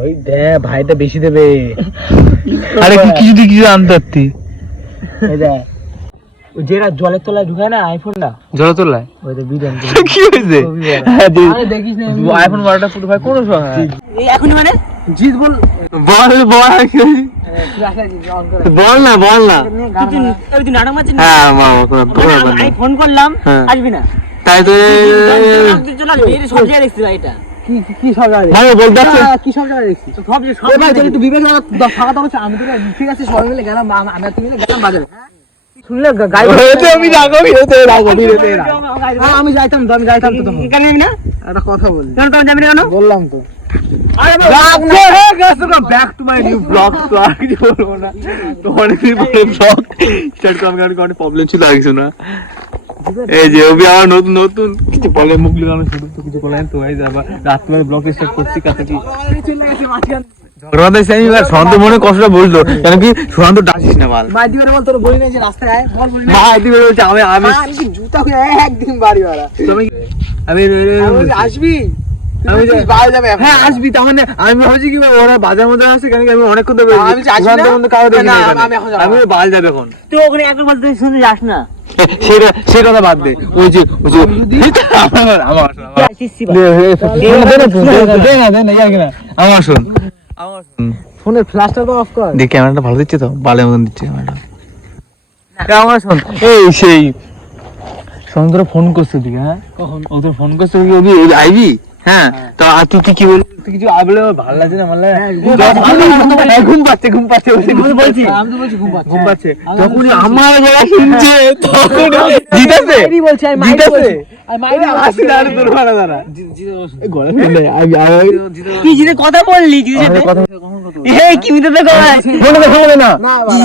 ওই দে ভাইটা বেশি দেবে। আরে কিছু আনতে পারতি। এই দে ওই যেটা জলের তলায় ঢুকায় না আইফোনটা, জলে তোলায় ওই তো বিদেন কি হয়েছে? আরে দেখিস না আইফোন 12টা ফুটো ভাই কোন সময় এই এখনই মানে জিত বল বল না তুই নাটক মারছিস। হ্যাঁ আমি ফোন করলাম আসবি না, তাই তো তুই চলে আসবি। এই সব জায়গায় দেখছিস ভাই, এটা কি সব জায়গায় ভাই বলতে কি সব জায়গায় দেখছিস? সব ভাই তুই বিবেক থাকা তো আমি তো ঠিক আছে সবাই মিলে গেলাম, আমি তুমি মিলে গেলাম বাজারে, শুনলে গাড়ি আমি রাগো আমি যাইতাম তো তখন কেন না একটা কথা বলি কেন তুমি যাবি না কেন বললাম তো। Back to my new blog. তো আর কিছু বলবো না, তো অনেকদিন পরে ব্লগ স্টার্ট করলাম কারণ অনেক প্রবলেম ছিল আগে না। এই যে ওবি আমার নতুন কিছু বলে মুখ লাগানো শুরু তো কিছু বলেন তো এই আবার রাত্রে ব্লগ স্টার্ট করছি কাছে কি শান্ত মনে কষ্টটা বলতো কেন কি শান্ত ডাকিস না মাল মাই দিবে বল তোর বলি না যে রাস্তায় আয় বল বলি না মাই দিবে বলছে আমি জুতা খুলে একদিন বাড়ি वाला তুমি আমি আসবি আমি বাড়ি যাবে হ্যাঁ আসবি তার মানে আমি ভাবছি কি ওরা বাজার মধ্যে আছে কেন কি আমি অনেকক্ষণ ধরে আমি আসবি না কারো দেখি না আমি বাল যাবে এখন তুই ওখানে একবার বলতে শুনে যাস না সেটা কথা বাদ দে ওই যে আমার শোন ফোনের ফ্ল্যাশটা তো অফ কর। দেখ ক্যামেরাটা ভালো দিচ্ছে তো বালের মতন দিচ্ছে ক্যামেরাটা আমার শোন এই সেই সন্ধ্যা ফোন করছে দিকে হ্যাঁ কখন ও তো ফোন করছে আইবি হ্যাঁ তো আর তুই কি বলি তুই কিছু বলে ভালো লাগছে না মানে ঘুম পাচ্ছে বলছি আমি তো বলছি ঘুম পাচ্ছে যখন আমার গলা শুনছে তখন জিতাছে বলছি আমি মাইক বলছি আমি মাইক আসি না তোর ভাড়া দাঁড়া গলা শুনলে কি জিতে কথা বললি জিতে সাথে এই কি মিতে তো কথা ফোনে না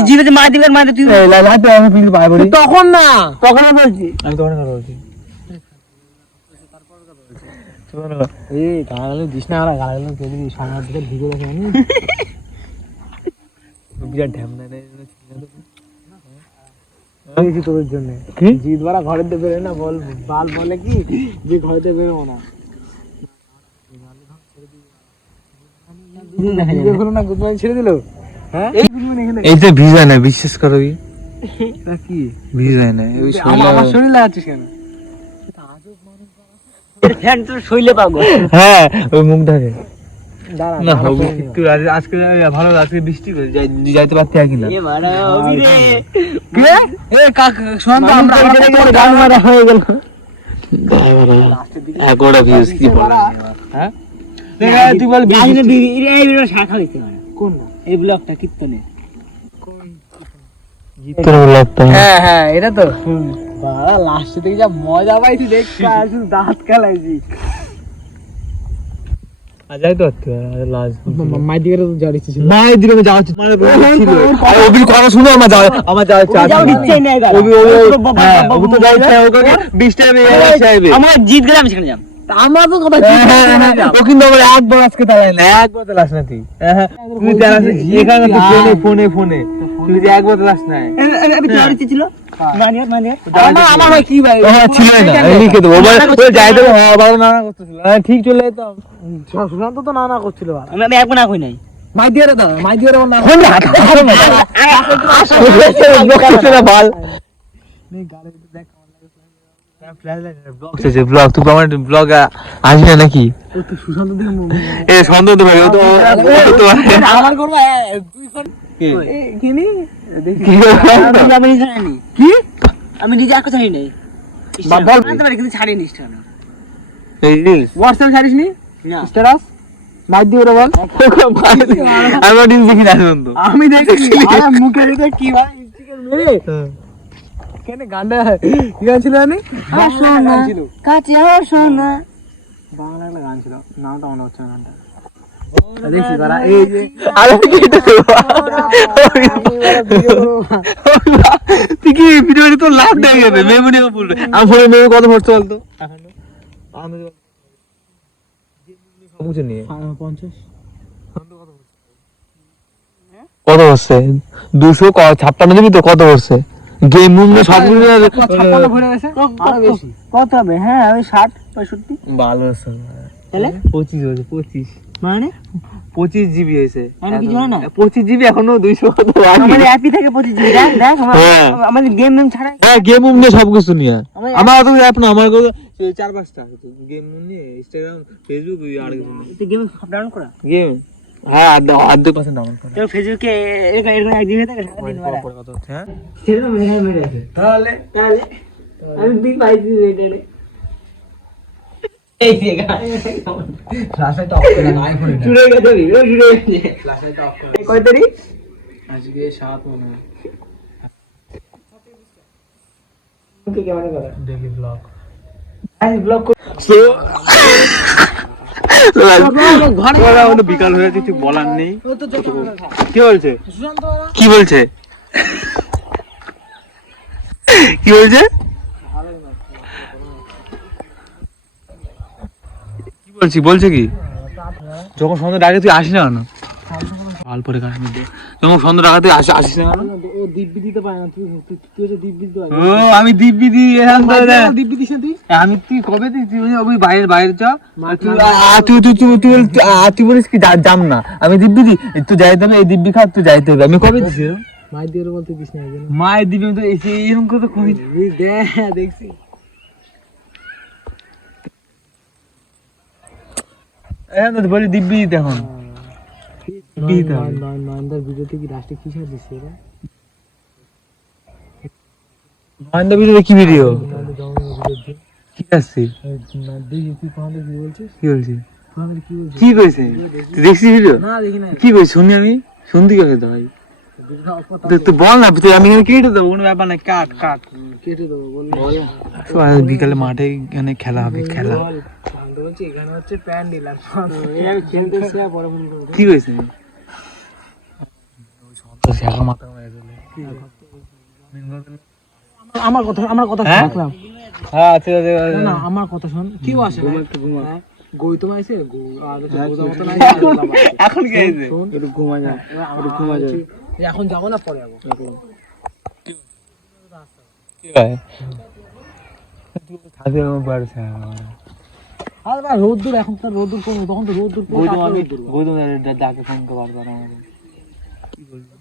জিতে মার দিবেন মার তুই লাইতে আমি প্লিজ ভাই বলি তখন না তখন বলছি আমি তখন কথা বলছি এই গালাগালি দিস না আর গালাগালি যদি সামনের দিকে ঢুকে গেছে আমি বিরাট ঢ্যামনা নেই এই তোর জন্য কি জিত বাড়া ঘরেতে বেরোয় না বল বাল বলে কি যে ঘরেতে বেরোবো না না গুড মর্নিং ছেড়ে দিল হ্যাঁ এই তো ভিজা না বিশ্বাস করো কি ভিজা না ওই আমার শরীর লাগাচ্ছিস কেন ফ্যান তোর শরীরে পাবো হ্যাঁ ওই মুখ ঢাকে দাঁড়া না হবে একটু আজকে ভালো আজকে বৃষ্টি করে যাইতে পারতে আর কি না এ মারা হবি রে কি এ কাক শান্ত আমরা গান মারা হয়ে গেল এগোড়া ভিউজ কি বলে হ্যাঁ তুই বল গাইনে এই ভিডিও শাখা হইছে মানে কোন এই ব্লগটা কীর্তনে তোর ব্লগটা হ্যাঁ হ্যাঁ এটা তো বাড়া লাস্টে থেকে যা মজা পাইছি দেখতে আর শুধু দাঁত খেলাইছি আজাই তো লাস্ট মাই দিকে তো জাড়ি ছিল মাই দিকে যাওয়া ছিল আর ওবি কথা শুনো আমার যাওয়া যাও দিচ্ছে না এবার ওবি তো যাইছে ওকে 20 টাকা নিয়ে আসবে আমার জিত গেলাম সেখানে যাব আমার তো কথা ও কিন্তু আমার একবার আজকে তালাই না একবার তালাস না তুই তুই তালাস এখানে তো ফোনে তুই যে একবার তালাস না আমি জাড়ি ছিল আমার ভাই কি ভাই ছিল না লিখে দেবো ওই যাই দেবো বাবা না করতেছিল ঠিক চলে যেতাম সুশান্ত তো না করছিল আমি একবার না কই নাই মাই দিয়ে দাও মাই দিয়ে দাও না ফোন না বল নে গাড়ি দেখ ব্লগ তুই আমার ব্লগ আসবি না নাকি সুশান্ত দিকে এ সন্দেহ তো ভাই ও তো আমার করব দুই ফোন কি নি দেখি আমি জানি কি আমি নিজে আর কথা জানি নাই বল আমি কিন্তু ছাড়ি নিস না এই রিলস WhatsApp ছাড়িস নি না স্ট্যাটাস মাই দি ওরে বল আমি রিলস দেখি না বন্ধু আমি দেখছি আর মুখে দিতে কি ভাই চিকেন মেরে কেন গান্ডা কি গান ছিল জানি সোনা কাছে সোনা বাংলা একটা গান ছিল নামটা মনে হচ্ছে না গানটা দেখছি বারা এই যে আরে কি এটা তুই কি ভিডিও তো লাভ দেয় যাবে মেমোরি ফুল আমি ফোনে মেমোরি কত ভরতে বলতো আমি সবকিছু নিয়ে 50 কত হচ্ছে 256 দিবি তো কত হচ্ছে গেম মুম না সব কিছু 56 ভরে গেছে আরো বেশি কত হবে হ্যাঁ ওই 60 65 ভালো আছে তাহলে 25 হচ্ছে 25 মানে 25 জিবি হয়েছে মানে কিছু হয় না 25 জিবি এখনো 200 কত আমাদের অ্যাপই থাকে 25 জিবি দেখ দেখ হ্যাঁ। আমাদের গেম ছাড়া হ্যাঁ গেম নিয়ে সবকিছু নিয়ে আমার অত অ্যাপ না আমার 4-5টা গেম নিয়ে ইনস্টাগ্রাম ফেসবুক আর কিছু না গেম ডাউনলোড করা গেম হ্যাঁ 8% ডাউনলোড করা তো ফেসবুকে এরকম এক জিবি থাকে সারাদিন মারা পরে কথা হচ্ছে হ্যাঁ সেটা মেরে আছে তাহলে আমি বিগ ভাই রেডি এই যে ফ্ল্যাশলাইট অফ করে না আইফোন জুড়ে গেছে জুড়ে গেছে ফ্ল্যাশলাইট অফ করে কয় তারিখ আজকে 7 মনে হয় ওকে ক্যামেরা করা daily blog I blog so ঘরে আমাদের বিকাল হয়ে কিছু বলার নেই কি বলছে কি বলছে কি বলছে বলছে কি যখন সন্ধ্যা ডাকে তুই আসি না কেন ভাল পরে কাজ মধ্যে যখন সন্ধ্যা ডাকে তুই আসিস না কেন ও দিব্যি দিতে পারে না তুই যে দিব্যি দিতে পারে ও আমি দিব্যি দিই এখান থেকে দিব্যি দিস না তুই আমি তুই কবে দিস তুই ওই বাইরে চ তুই বলিস কি যাম না আমি দিব্যি দিই তুই যাইতে হবে এই দিব্যি খা তুই যাইতে হবে আমি কবে দিছি মায়ের দিয়ে বলতে দিস না মায়ের দিবি তো এরকম কথা কবি দেখ দেখছি এখন তো বলি দিব্যি দিতে এখন নয়নদার ভিডিওতে কি লাস্টে কি শেয়ার দিচ্ছে রে নয়নদা ভিডিও কি ভিডিও কি আছে দেখি তুই কোনটা কি বলছিস কি বলছি কোনটা কি বলছিস কি কইছে তুই দেখছিস ভিডিও না দেখি না কি কইছ শুনি আমি শুনতে গেছে তো ভাই তুই বল না তুই আমি কেটে দেবো কোনো ব্যাপার না কাট কেটে দেবো বল বিকালে মাঠে এখানে খেলা হবে খেলা বলছি এখানে হচ্ছে প্যান্ডেল আর খেলতে এসে পরে ফোন করবো কি কইছে আমার কথা শুনলাম হ্যাঁ আচ্ছা না আমার কথা শুন কি আছে ঘুমা গৌতম আইছে এখন কি আইছে একটু ঘুমা যা এখন যাবো না পরে যাবো কি ভাই থাকে বাড়ছে আর ভাই রোদ্দুর এখন তো রোদ্দুর কোন তখন তো রোদ্দুর গৌতম ডাকে ফোন করে বারবার আমাদের কি বলবো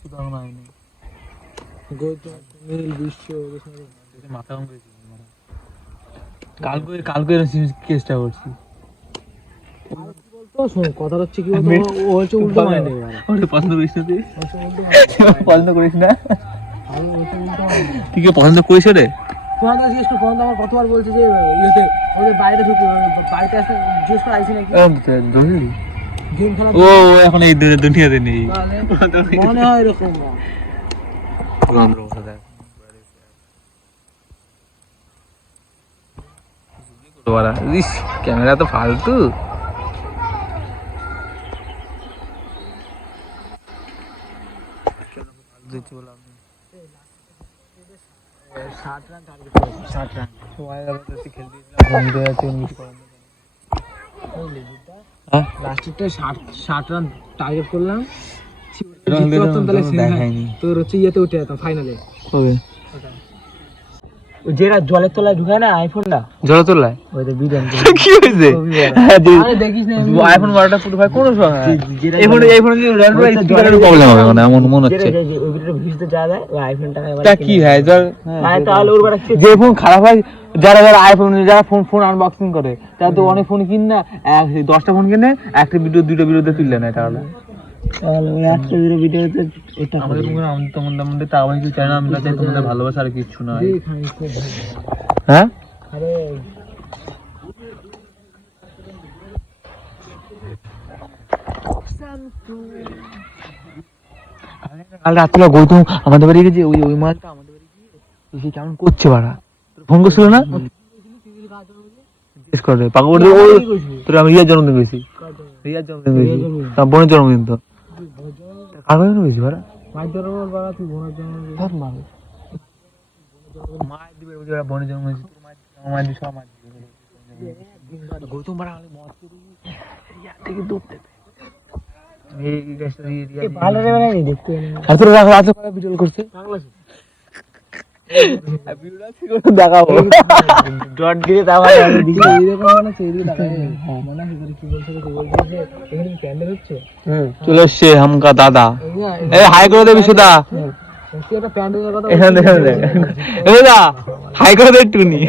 সুতরাং আইনি গৌতম নীল বিশ্ব মাথা কাম করেছি কালকে কেসটা করছি তো শোন কথা হচ্ছে কি ও হচ্ছে উল্টো মাইন্ডে ওটা পছন্দ করিস না তুই পছন্দ করিস না তুই কি পছন্দ করিস রে তোমাদের জিজ্ঞেস করো তোমাদের আমার কতবার বলছে যে ইয়েতে ওদের বাইরে ঢুকে বাড়িতে আসতে জিজ্ঞেস করে আইছি নাকি গেম খেলা ও এখন এই দুনিয়াতে নেই মনে হয় এরকম ক্যামেরা তো ফালতু লাস্টেরটা 60 রান টার্গেট করলাম তোর হচ্ছে ইয়েতে উঠে যেতাম ফাইনালে যেটা জলের তলায় ঢুকায় না আইফোনটা জলের তলায় ওইটা বিডন কি হয়েছে দেখিস না আইফোন 12টা পুরো ভাই কোন সময় আইফোন দিয়ে স্পিকারের প্রবলেম হবে মানে এমন মনে হচ্ছে ওই ভিডিওটা ভিউজতে যা যায় ওই আইফোনটা তা কি হয় ধর তাহলে ওর বড় যে ফোন খারাপ হয় যারা আইফোন যারা ফোন আনবক্সিং করে তারা তো অনেক ফোন কিন না 10টা ফোন কিনে একটা ভিডিও দুটো ভিডিওতে তুললে না তাহলে ওই একটা ভিডিওতে এটা আমাদের তোমাদের তা আমি চাই না আমরা চাই তোমাদের ভালোবাসা আর কিছু না হ্যাঁ আরে কাল রাত্রে গৌতম আমাদের বাড়ি গেছে ওই মালটা আমাদের বাড়ি গিয়ে কেমন করছে বাড়া ফোন করছিল না জিজ্ঞেস করে পাকা তোর আমি রিয়ার জন্মদিন গেছি রিয়ার জন্মদিন গেছি তার বোনের জন্মদিন তো কার জন্য গেছি বাড়া মায়ের জন্মদিন বাড়া তুই বোনের জন্মদিন সব মানুষ মায়ের দিবে ওরা বোনের জন্ম হয়েছে তোর মায়ের দিবে সব মায়ের দিবে গৌতম বাড়া আমি মত করি রিয়া থেকে দূর দেবে ভালো রে মানে দেখতে আর তোর রাতে ভিডিও করছে দেখাবো ডট দিয়ে তাও এরকম মানে চেরি টাকা মানে কি বলছে এখানে প্যান্ডেল হচ্ছে চলে এসছে হামকা দাদা এই হাই করে দে বিশুদা একটা প্যান্ডেলের কথা এখানে দেখেন এই দা হাই করে দে টুনি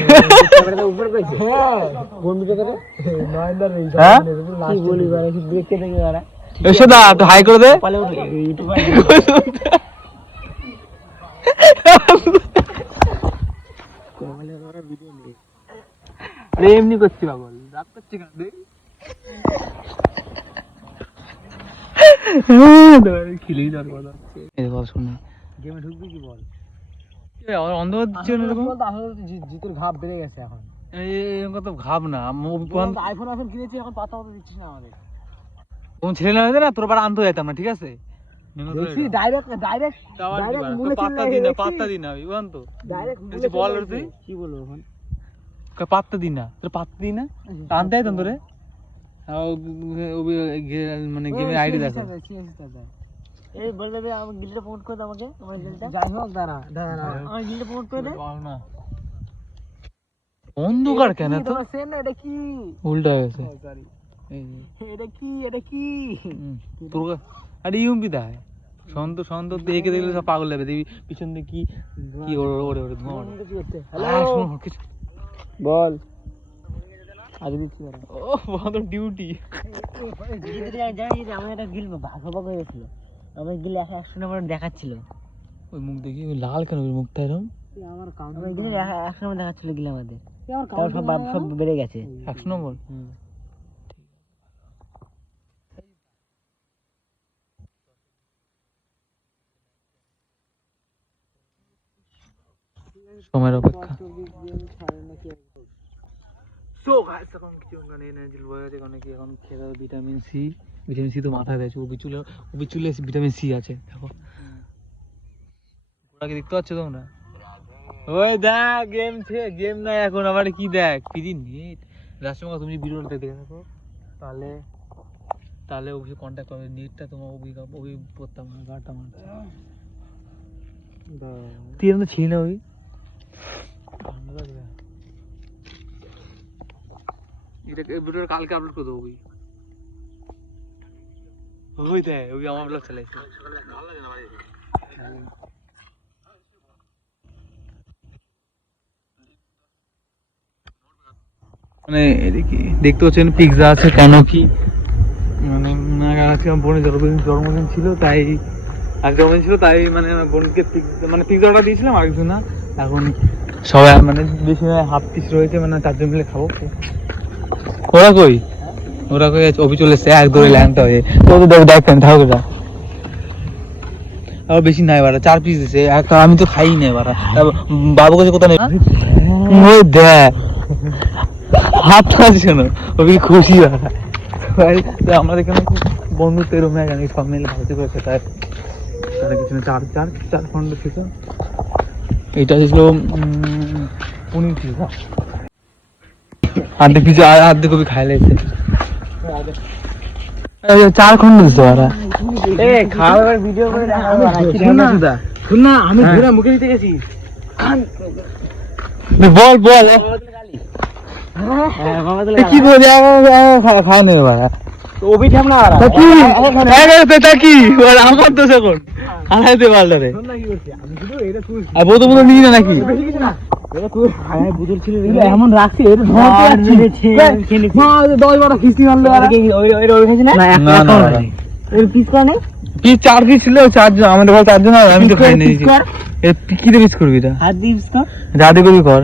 ক্যামেরাটা উপর কইছে হ্যাঁ বন্ধুটা করে নয়নদার এই হ্যাঁ কি বলি বারে কি দেখতে দেখে বারে বিশুদা একটু হাই করে দে পালে ইউটিউবে আরে এমনি করছি পাগল রাত করছি কেন দেখ খিলেই দরকার হচ্ছে এই বল শুনে গেমে ঢুকবি কি বল আমার অন্ধকার দিচ্ছে না এরকম জিতের ঘাপ বেড়ে গেছে এখন এরকম তো ঘাব না আইফোন কিনেছি এখন পাতা পাতা দিচ্ছিস না আমাদের কোন ছেলে না হইতে না তোর বাড়ি আনতে যাইতাম না ঠিক আছে ডাইরেক্ট পাত্তা দি না ইবান তো বল তুই কি বলবো এখন পাত্তা দি না তোর পাত্তা দি না আনতে যাইতাম তোরে মানে গেমের আইডি দেখো এই বলবে আমি গিলটা প্রমোট করে দাও আমাকে আমার গিলটা যাই হোক দাঁড়া আমার গিলটা প্রমোট করে দে না অন্ধকার কেন তো সেন না এটা কি উল্টা হয়েছে সরি এটা কি তোর আরে ইউমপি দায় সন্ত দেখে দেখলে সব পাগল লাগবে দেখবি পিছন দিয়ে কি কি ওরে ধোঁয়া হ্যালো বল আগে দিচ্ছি ও বড় ডিউটি আমার একটা গিল ভাগ হয়ে গেছিল আমার গিল 100 নম্বর দেখাচ্ছিল ওই মুখ দেখি ওই লাল কেন ওই মুখটা এরকম আমার কাউন্টার গিল 100 নম্বর দেখাচ্ছিল গিল আমাদের তাও সব বেড়ে গেছে 100 নম্বর সময়ের অপেক্ষা সো গাইস এখন কিছু মানে এনার্জি লো হয়ে গেছে অনেক এখন খেতে হবে ভিটামিন সি তো মাথায় রয়েছে ওবি চুলে ভিটামিন সি আছে দেখো ওটাকে দেখতে পাচ্ছ তোমরা ওই দেখ গেম নাই এখন আবার কি দেখ ফ্রি নেট রাষ্ট্রমা তুমি ভিডিওটা দেখতে থাকো তাহলে ওকে কন্টাক্ট করবে নেটটা তোমার ওবি পড়তাম না গাটা মারছে তুই এমন ছিল না ওই ভিডিওটা কালকে আপলোড করে দেবো ওই দেয় ওই আমার ব্লগ চালাইছে মানে দেখতে পাচ্ছেন পিৎজা আছে কেন কি মানে আজকে আমার বোনের জন্মদিন ছিল তাই মানে আমার বোনকে মানে পিৎজা অর্ডার দিয়েছিলাম আর কিছু না এখন সবাই মানে বেশি হাফ পিস রয়েছে মানে 4 জন মিলে খাবো ওরা কই অভি চলে এসছে এক দৌড়ে ল্যাংটা হয়ে তো দেখেন থাকো যা আবার বেশি নাই বাড়া 4 পিস দিছে আমি তো খাই নাই বাড়া বাবু কাছে কোথায় ওই দেখ হাত পাচ্ছে না অভি খুশি বাড়া আমরা এখানে বন্ধুত্ব এরকম না জানি সব মিলে ভালো করে সেটা কিছু না চার খন্ড ছিল এটা ছিল পনির ছিল আর্ধেক কবি খাই লেগেছে 4 খন্ড দিচ্ছে ওরা খাওয়ার ভিডিও করে শুন না আমি ঘুরে মুখে দিতে গেছি বল কি বলি খাই নেই বাড়া ওবি ঠাম না কি আমার তো এখন খাইতে পারলে রে আর বোধ নিই না নাকি এমন রাখছি পিস করে নেই পিস 4 পিস ছিল 4 জন আমাদের ঘরে 4 জন আর আমি তো খাই নাই কি দিয়ে পিস করবি এটা হাত দিয়ে পিস কর রাতে করবি কর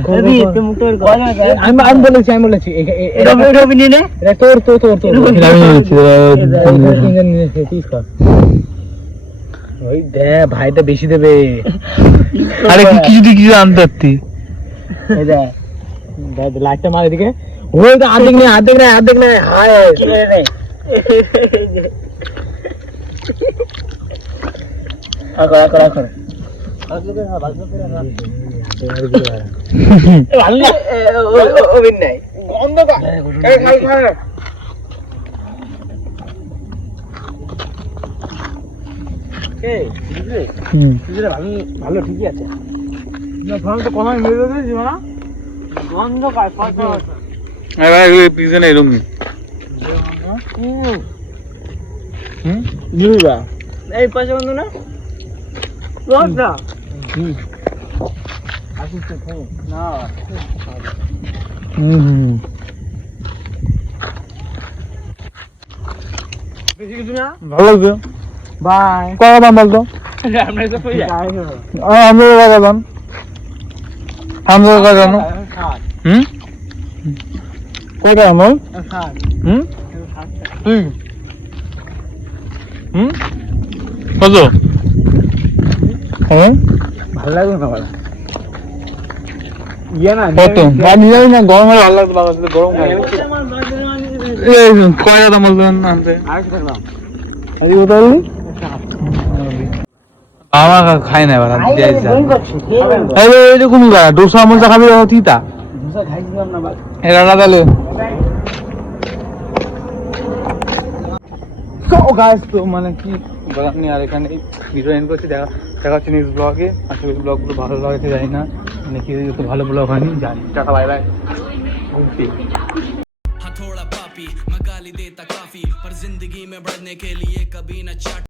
আমি বলেছি এটা নিয়ে নে তোর আমি বলেছি পিস কর ওই দে ভাইটা বেশি দেবে আরে কিছু আনতে পারতি এই দে লাইটটা মার এদিকে ওই তো অর্ধেক নেই হায় কি রে কর ভালো ঠিকই আছে তো কথা মেরে দিয়েছি না গন্ধ কায় কথা এবার পিছনে এরকম নিবা এই পাশে বন্ধু না লজ্জা আসিস তো না বেশি কিছু না ভালো লাগছে বাই কত দাম বলতো আমরা তো কই যাই আমরা কত দাম আমরা কত দাম হুম কত দাম হুম তুই হুম কত হ্যাঁ ভালো লাগবে না ভালো ইয়া না কত বাড়ি যাই না গরমে ভালো লাগতো বাবা গরম কয়টা দাম বলতেন আনতে এই বদল আমার খাই না এবার এরকম ডোসা মোসা খাবি তিতা এটা তাহলে গাছ তো মানে কি বলার নেই আর এখানে ভিডিও এন্ড করছি দেখা হচ্ছে নেক্সট ব্লগে আসলে ব্লগগুলো ভালো লাগে জানি না মানে কি তো ভালো ব্লগ হয়নি জানি টাটা বাই বাই हाँ थोड़ा पापी मैं गाली देता काफी पर जिंदगी में बढ़ने के लिए कभी न चाट